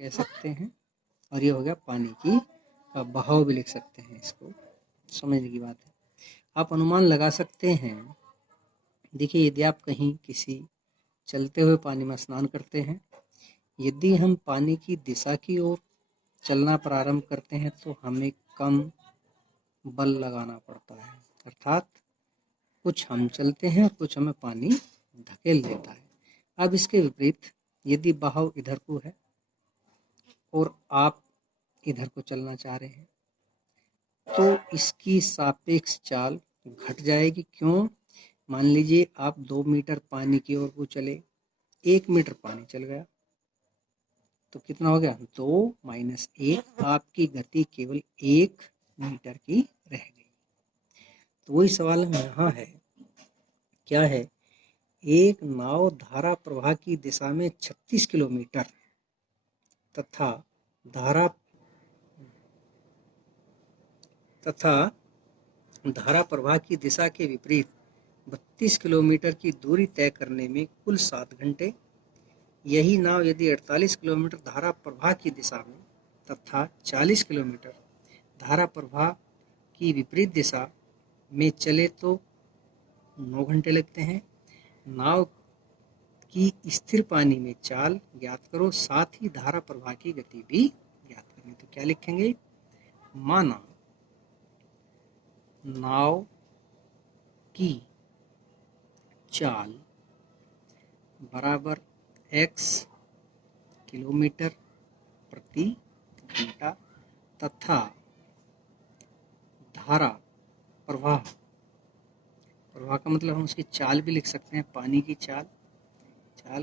कह सकते हैं, और ये हो गया पानी की बहाव भी लिख सकते हैं। इसको समझने की बात है। आप अनुमान लगा सकते हैं। देखिए, यदि आप कहीं किसी चलते हुए पानी में स्नान करते हैं, यदि हम पानी की दिशा की ओर चलना प्रारंभ करते हैं तो हमें कम बल लगाना पड़ता है, अर्थात कुछ हम चलते हैं और कुछ हमें पानी धकेल देता है। अब इसके विपरीत यदि बहाव इधर को है और आप इधर को चलना चाह रहे हैं तो इसकी सापेक्ष चाल घट जाएगी। क्यों? मान लीजिए आप 2 मीटर पानी की ओर को चले, 1 मीटर पानी चल गया तो कितना हो गया? 2 माइनस 1, आपकी गति केवल 1 मीटर की रह गई। तो वही सवाल में यहाँ है, क्या है? एक नाव धारा प्रवाह की दिशा में 36 किलोमीटर तथा धारा प्रवाह की दिशा के विपरीत 32 किलोमीटर की दूरी तय करने में कुल 7 घंटे। यही नाव यदि 48 किलोमीटर धारा प्रवाह की दिशा में तथा 40 किलोमीटर धारा प्रवाह की विपरीत दिशा में चले तो 9 घंटे लगते हैं। नाव की स्थिर पानी में चाल ज्ञात करो, साथ ही धारा प्रवाह की गति भी ज्ञात करें। तो क्या लिखेंगे? माना नाव की चाल बराबर x किलोमीटर प्रति घंटा तथा धारा प्रवाह का मतलब हम उसकी चाल भी लिख सकते हैं, पानी की चाल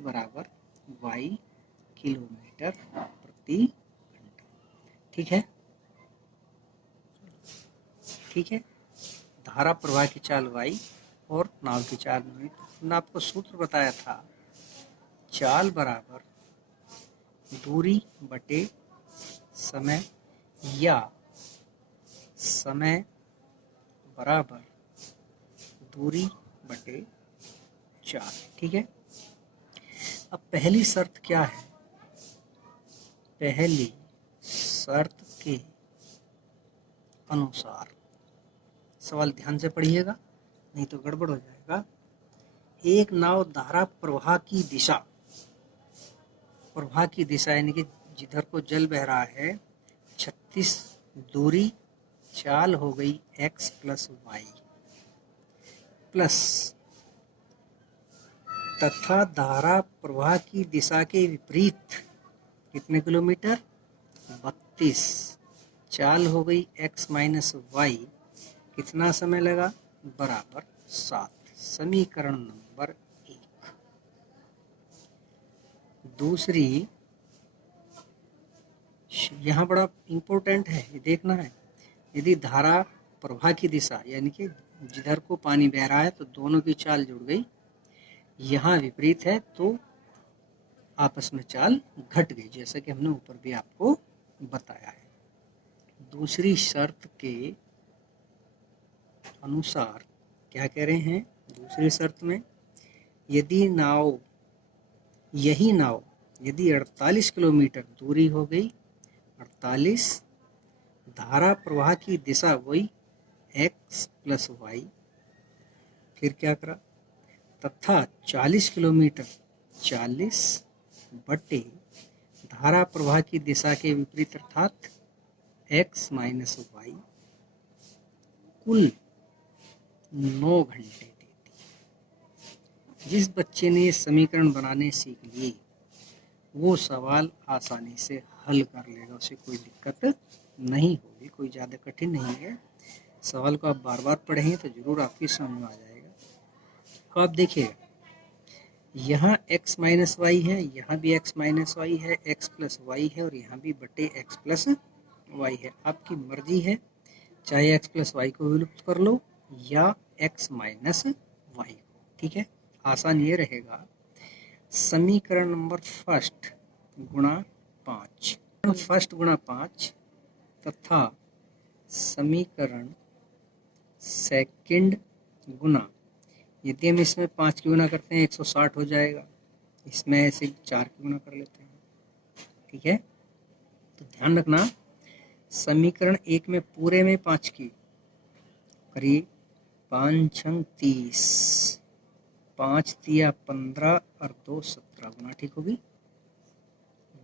बराबर y किलोमीटर प्रति घंटा। ठीक है। धारा प्रवाह की चाल y और नाव की चाल में हमने आपको सूत्र बताया था, चाल बराबर दूरी बटे समय या समय बराबर दूरी बटे चाल। ठीक है। अब पहली शर्त क्या है? पहली शर्त के अनुसार, सवाल ध्यान से पढ़िएगा नहीं तो गड़बड़ हो जाएगा। एक नाव धारा प्रवाह की दिशा यानी कि जिधर को जल बह रहा है 36 दूरी, चाल हो गई x प्लस वाई प्लस तथा धारा प्रवाह की दिशा के विपरीत कितने किलोमीटर? 32, चाल हो गई x माइनस वाई, कितना समय लगा? बराबर 7। समीकरण नंबर 1। दूसरी, यहाँ बड़ा इंपॉर्टेंट है, ये देखना है। यदि धारा प्रवाह की दिशा यानी कि जिधर को पानी बह रहा है तो दोनों की चाल जुड़ गई, यहाँ विपरीत है तो आपस में चाल घट गई, जैसा कि हमने ऊपर भी आपको बताया है। दूसरी शर्त के अनुसार क्या कह रहे हैं? दूसरी शर्त में यदि यदि 48 किलोमीटर दूरी हो गई, 48, धारा प्रवाह की दिशा वही x प्लस वाई, फिर क्या करा? तथा 40 किलोमीटर 40 बटे धारा प्रवाह की दिशा के विपरीत अर्थात x माइनस वाई, कुल 9 घंटे देती। जिस बच्चे ने समीकरण बनाने सीख लिए वो सवाल आसानी से हल कर लेगा, उसे कोई दिक्कत नहीं होगी, कोई ज़्यादा कठिन नहीं है। सवाल को आप बार बार पढ़ेंगे तो जरूर आपकी समझ में आ जाएगा। तो आप देखिए, यहाँ x माइनस वाई है, यहाँ भी x माइनस वाई है, x प्लस वाई है और यहाँ भी बटे x प्लस वाई है। आपकी मर्जी है, चाहे x प्लस वाई को विलुप्त कर लो या x माइनस वाई को। ठीक है, आसान ये रहेगा। समीकरण नंबर फर्स्ट गुणा 5 तथा समीकरण सेकंड गुणा, यदि हम इसमें 5 की गुणा करते हैं 160 हो जाएगा, इसमें ऐसे 4 की गुणा कर लेते हैं। ठीक है, तो ध्यान रखना, समीकरण 1 में पूरे में 5 की करिए, 5 छंग 30, 5 तिया 15 और 2 17 गुना, ठीक होगी,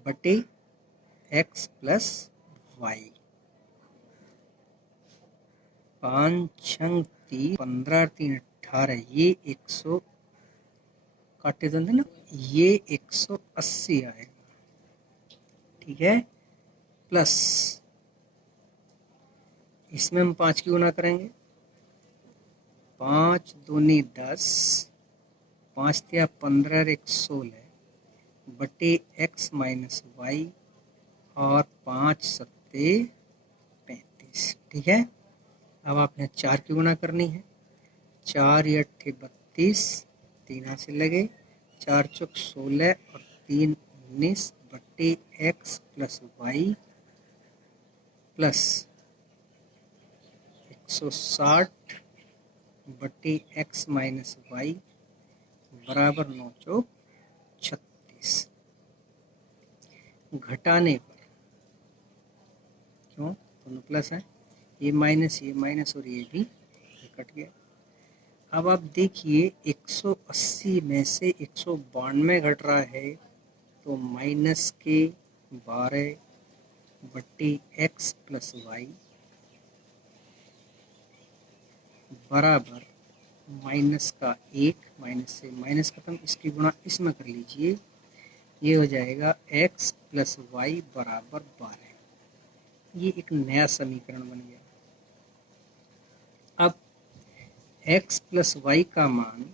बटे x प्लस वाई। 5 छंग 30, 15 3 18, ये 100 काटे तो ना, ये 180 आएगा, ठीक है, प्लस इसमें हम 5 की गुना करेंगे, 5 दूनी 10, 5 तिया 15 और 1 16 बटे x माइनस वाई और 5 सत्ते 35, ठीक है। अब आपने 4 की गुना करनी है, 4 या 32, 3 हाथ से लगे, 4 चौक 16 और 3 19 बटे x प्लस वाई प्लस 160 बटे x माइनस वाई बराबर 9 चौक 36। घटाने पर, क्यों, दोनों प्लस है, ये माइनस और ये भी कट गया। अब आप देखिए 180 में से 192 घट रहा है, तो माइनस के 12 बट्टी x प्लस वाई बराबर माइनस का 1, माइनस से माइनस खत्म, इसकी गुणा इसमें कर लीजिए, ये हो जाएगा x प्लस वाई बराबर 12। ये एक नया समीकरण बन गया। अब x प्लस वाई का मान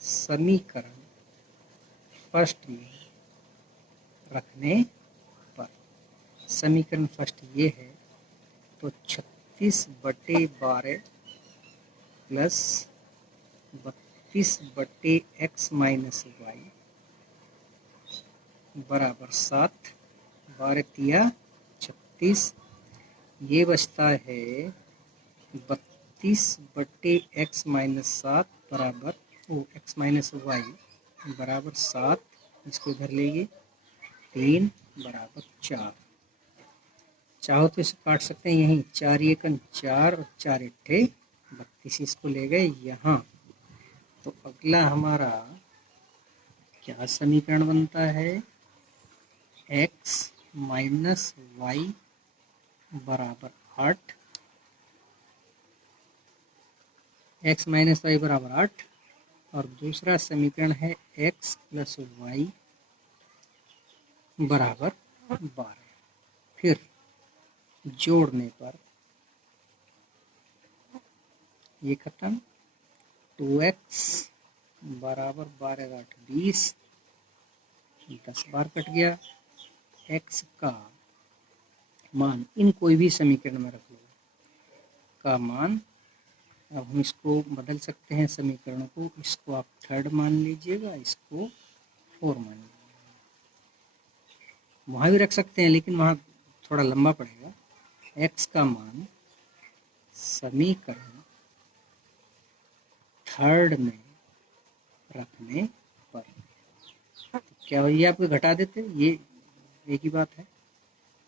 समीकरण फर्स्ट में रखने पर, समीकरण फर्स्ट ये है, तो 36 बटे 12 प्लस 32 बटे x माइनस वाई बराबर 7, 12 तिया 36, ये बचता है 32 बटे x माइनस 7 बराबर x माइनस वाई बराबर 7, इसको इधर लेंगे, 3 बराबर 4, चाहो तो इसे काट सकते हैं, यहीं 4 एकन 4 और 4 इट्ठे 32, इसको ले गए यहाँ। तो अगला हमारा क्या समीकरण बनता है, x माइनस वाई बराबर 8, x माइनस वाई बराबर 8, और दूसरा समीकरण है x प्लस वाई बराबर 12। फिर जोड़ने पर ये खत्म, 2x बराबर 12 8 20, 10 बार कट गया, x का मान इन कोई भी समीकरण में रख लो का मान, अब हम इसको बदल सकते हैं समीकरणों को, इसको आप 3rd मान लीजिएगा, इसको 4 मान लीजिएगा, वहाँ भी रख सकते हैं लेकिन वहाँ थोड़ा लंबा पड़ेगा। x का मान समीकरण 3rd में रखने पर, तो क्या भैया आपको घटा देते, ये एक ही बात है,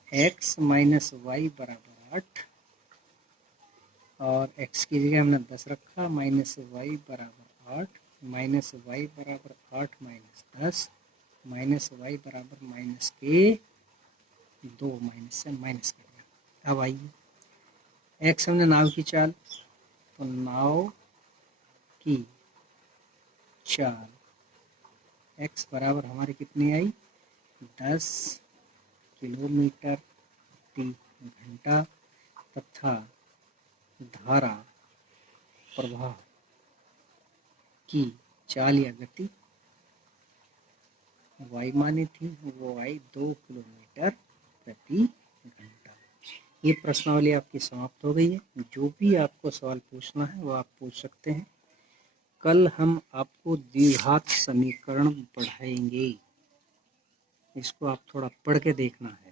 x माइनस वाई बराबर 8 और x की जगह हमने 10 रखा, माइनस वाई बराबर 8, माइनस वाई बराबर 8 माइनस 10, माइनस वाई बराबर माइनस के 2, माइनस से माइनस कर दिया। अब आइए x हमने नाव की चाल, तो नाव की चाल x बराबर हमारी कितनी आई, 10 किलोमीटर प्रति घंटा, तथा धारा प्रवाह की चाल या गति y मानी थी, वो आई 2 किलोमीटर प्रति घंटा। ये प्रश्नावली आपकी समाप्त हो गई है। जो भी आपको सवाल पूछना है वो आप पूछ सकते हैं। कल हम आपको द्विघात समीकरण पढ़ाएंगे, इसको आप थोड़ा पढ़ के देखना है।